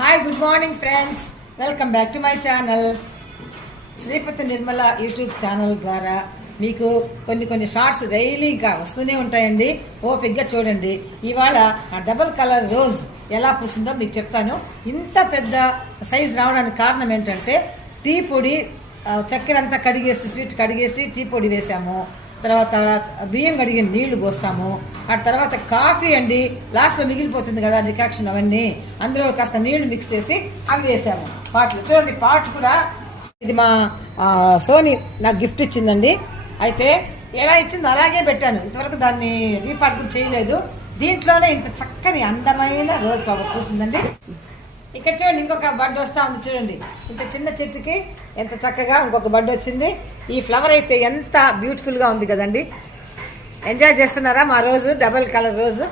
Hi good morning friends, welcome back to my channel. Sripathi Nirmala YouTube channel ద్వారా మీకు కొన్ని shorts డైలీగా వస్తూనే ఉంటాయండి. ఓపిక్గా చూడండి. ఇవాళ ఆ డబుల్ కలర్ రోజ్ ఎలా పూసిందో మీకు చెప్తాను. ఇంత పెద్ద సైజ్ రావడానికి కారణం ఏంటంటే టీ పొడి, చక్కెర అంతా కడిగేసి, స్వీట్ కడిగేసి టీ పొడి వేసాము. తర్వాత బియ్యం కడిగిన నీళ్లు పోస్తాము. ఆ తర్వాత కాఫీ అండి, లాస్ట్లో మిగిలిపోతుంది కదా డికాక్షన్, అవన్నీ అందులో కాస్త నీళ్లు మిక్స్ చేసి అవి వేసాము. పాటలు చూడండి. పాట కూడా ఇది మా సోనీ నాకు గిఫ్ట్ ఇచ్చిందండి. అయితే ఎలా ఇచ్చిందో అలాగే పెట్టాను. ఇంతవరకు దాన్ని రీపార్ట్ కూడా చేయలేదు. దీంట్లోనే ఇంత చక్కని అందమైన రోజ్ ఫ్లవర్ పూసిందండి. ఇక్కడ చూడండి, ఇంకొక బడ్ వస్తా ఉంది చూడండి. ఇంత చిన్న చెట్టుకి ఎంత చక్కగా ఇంకొక బడ్ వచ్చింది. ఈ ఫ్లవర్ అయితే ఎంత బ్యూటిఫుల్గా ఉంది కదండి. ఎంజాయ్ చేస్తున్నారా మా రోజు డబల్ కలర్ రోజు?